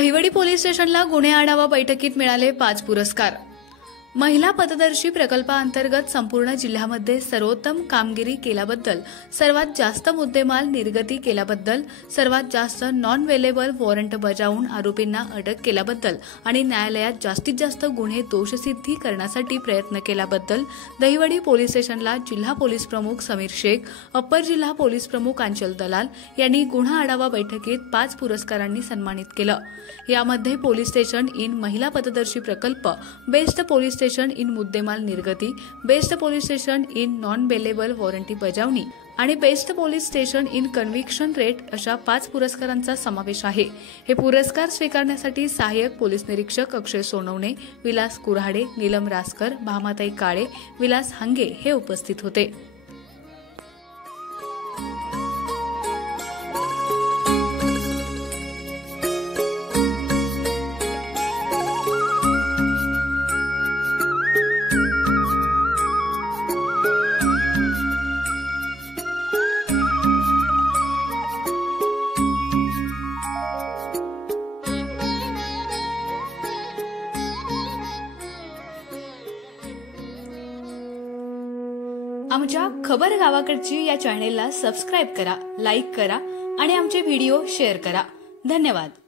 Dahiwadi police स्टेशनला गुन्हे आढावा बैठकीत मिळाले 5 पुरस्कार। महिला पथदर्शी प्रकल्पाअंतर्गत संपूर्ण जिल्ह्यामध्ये सर्वोत्तम कामगिरी केल्याबद्दल, सर्वात जास्त मुद्देमाल निर्गती केल्याबद्दल, सर्वात जास्त नॉन वेलेबल वॉरंट बजावून आरोपींना अटक केल्याबद्दल आणि न्यायालयात जास्तीत जास्त गुन्हे दोषसिद्धी करण्यासाठी प्रयत्न केल्याबद्दल दहिवडी पोलीस स्टेशनला जिल्हा पोलीस प्रमुख समीर शेख, अप्पर जिल्हा पोलीस प्रमुख आंचल दलाल यांनी गुन्हा आढावा बैठकीत 5 पुरस्कारांनी सन्मानित केलं। यामध्ये पोलीस स्टेशन इन महिला पथदर्शी प्रकल्प, बेस्ट पोलीस स्टेशन इन मुद्देमाल निर्गती, best police station in non bailable वॉरंटी बजावणी आणि best police station in conviction rate अशा 5 पुरस्कारांचा समावेश आहे। हे पुरस्कार स्वीकारण्यासाठी सहाय्यक पोलीस निरीक्षक अक्षय सोनवणे, विलास कुऱ्हाडे, नीलम रासकर, भामाताई काळे, विलास हंगे हे उपस्थित होते। आमच्या खबर गावाकडची या चॅनेलला सबस्क्राइब करा, लाईक करा आणि आमचे व्हिडिओ शेअर करा। धन्यवाद।